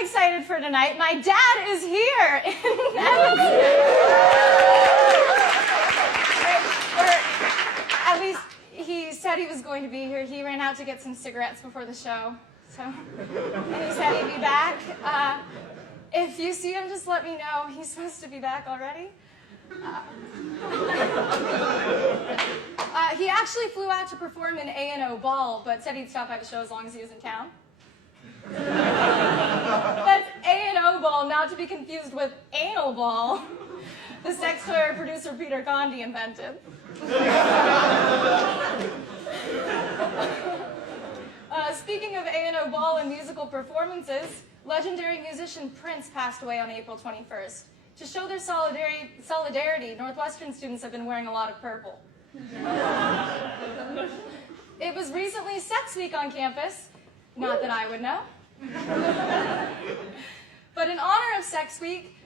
excited for tonight. My dad is here in Evanston. Or at least he said he was going to be here. He ran out to get some cigarettes before the show. And he said he'd be back. If you see him, just let me know. He's supposed to be back already. He actually flew out to perform in A&O Ball, but said he'd stop by the show as long as he was in town. That's A&O Ball, not to be confused with anal ball, the sex toy our producer Peter Condi invented. Speaking of A&O Ball and musical performances, legendary musician Prince passed away on April 21st. To show their solidarity, Northwestern students have been wearing a lot of purple. It was recently Sex Week on campus. Not that I would know. But in honor of Sex Week,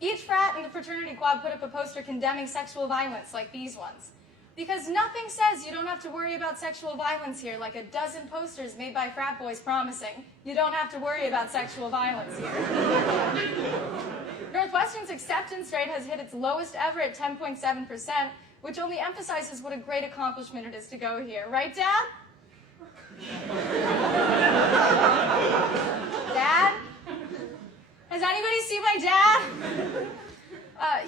each frat and the fraternity quad put up a poster condemning sexual violence like these ones. Because nothing says you don't have to worry about sexual violence here, like a dozen posters made by frat boys promising you don't have to worry about sexual violence here. Northwestern's acceptance rate has hit its lowest ever at 10.7%, which only emphasizes what a great accomplishment it is to go here. Right, Dad? Dad? Has anybody seen my dad?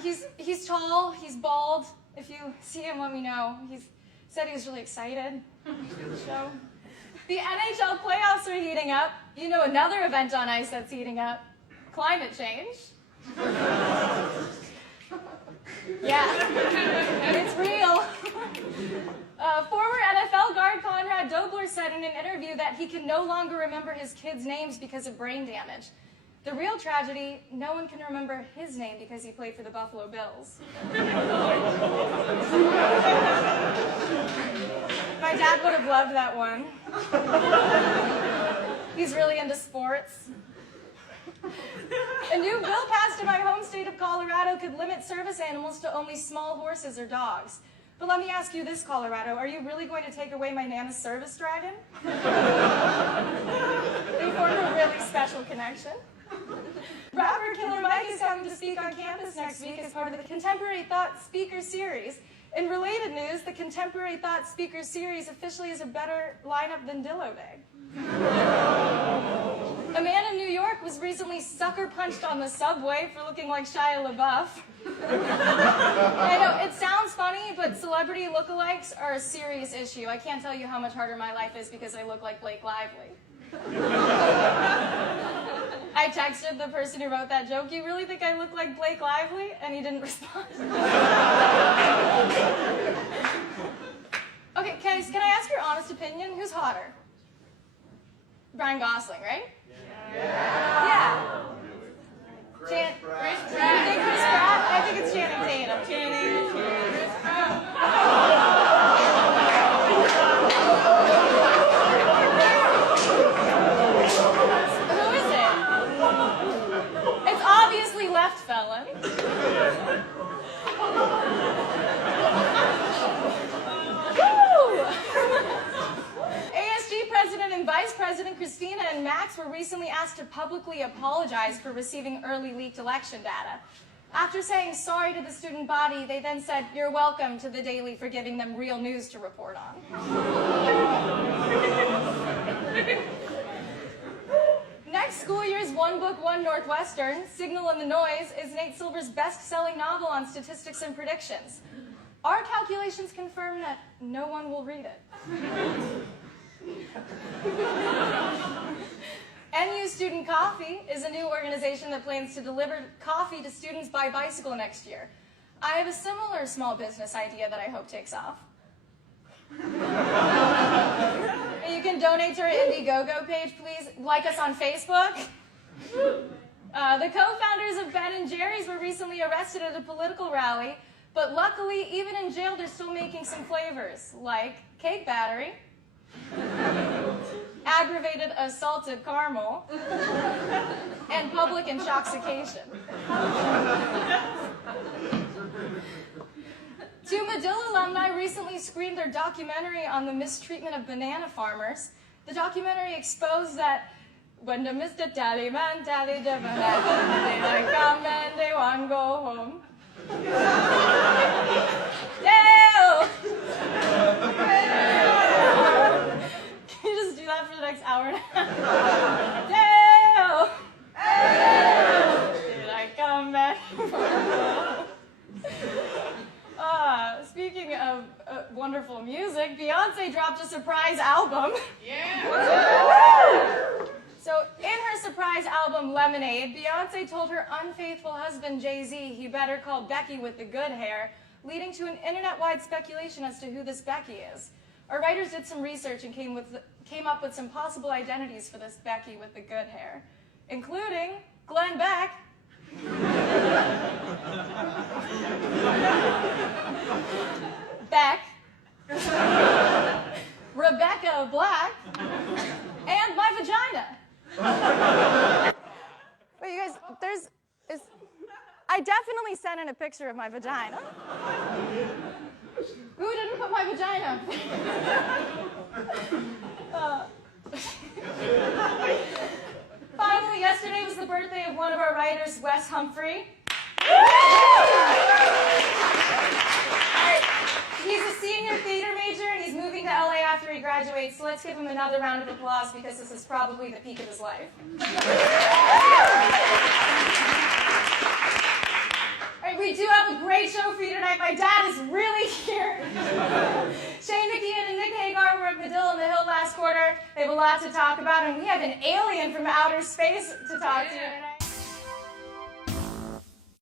He's tall, he's bald. If you see him, let me know. He said he was really excited for the show. The NHL playoffs are heating up. You know another event on ice that's heating up. Climate change. Yeah, it's real. Former NFL guard Conrad Dobler said in an interview that he can no longer remember his kids' names because of brain damage. The real tragedy, no one can remember his name because he played for the Buffalo Bills. My dad would have loved that one. He's really into sports. A new bill passed in my home state of Colorado could limit service animals to only small horses or dogs. But let me ask you this, Colorado, are you really going to take away my Nana's service dragon? They form a really special connection. Rapper Killer Mike is coming to speak on campus next week as part of the Contemporary Thought Speaker Series. In related news, the Contemporary Thought Speaker Series officially has a better lineup than Dillo Day. A man in New York was recently sucker punched on the subway for looking like Shia LaBeouf. I know, it sounds funny, but celebrity lookalikes are a serious issue. I can't tell you how much harder my life is because I look like Blake Lively. I texted the person who wrote that joke, "You really think I look like Blake Lively?" And he didn't respond. Okay, guys, can I ask your honest opinion? Who's hotter? Brian Gosling, right? Yeah. Chris Pratt. You think Chris Pratt? I think it's Channing Tatum. Chris Pratt. Who is it? It's obviously Left Felon. President and Vice President Christina and Max were recently asked to publicly apologize for receiving early leaked election data. After saying sorry to the student body, they then said, "You're welcome" to the Daily for giving them real news to report on. Next school year's One Book, One Northwestern, Signal and the Noise, is Nate Silver's best-selling novel on statistics and predictions. Our calculations confirm that no one will read it. NU Student Coffee is a new organization that plans to deliver coffee to students by bicycle next year. I have a similar small business idea that I hope takes off. You can donate to our Indiegogo page, please. Like us on Facebook. The co-founders of Ben & Jerry's were recently arrested at a political rally, but luckily, even in jail, they're still making some flavors, like cake battery, aggravated assaulted caramel, and public intoxication. Two Medill alumni recently screened their documentary on the mistreatment of banana farmers. The documentary exposed that when the Mr. Tallyman tally the man, they like come and they want go home. Dale! Can you just do that for the next hour and a half? Dale! Did I come back? Speaking of wonderful music, Beyoncé dropped a surprise album. Yeah! So in her surprise album, Lemonade, Beyoncé told her unfaithful husband, Jay-Z, he better call Becky with the good hair, leading to an internet-wide speculation as to who this Becky is. Our writers did some research and came up with some possible identities for this Becky with the good hair, including Glenn Beck, Beck, Rebecca Black, and my vagina. Wait, you guys, I definitely sent in a picture of my vagina. Who didn't put my vagina? Finally, yesterday was the birthday of one of our writers, Wes Humphrey. He's a senior theater major, and he's moving to LA after he graduates, so let's give him another round of applause because this is probably the peak of his life. All right, we do have a great show for you tonight. My dad is really here. Shane McKeon and Nick Hagar were at Medill in the Hill last quarter. They have a lot to talk about, and we have an alien from outer space to talk to tonight.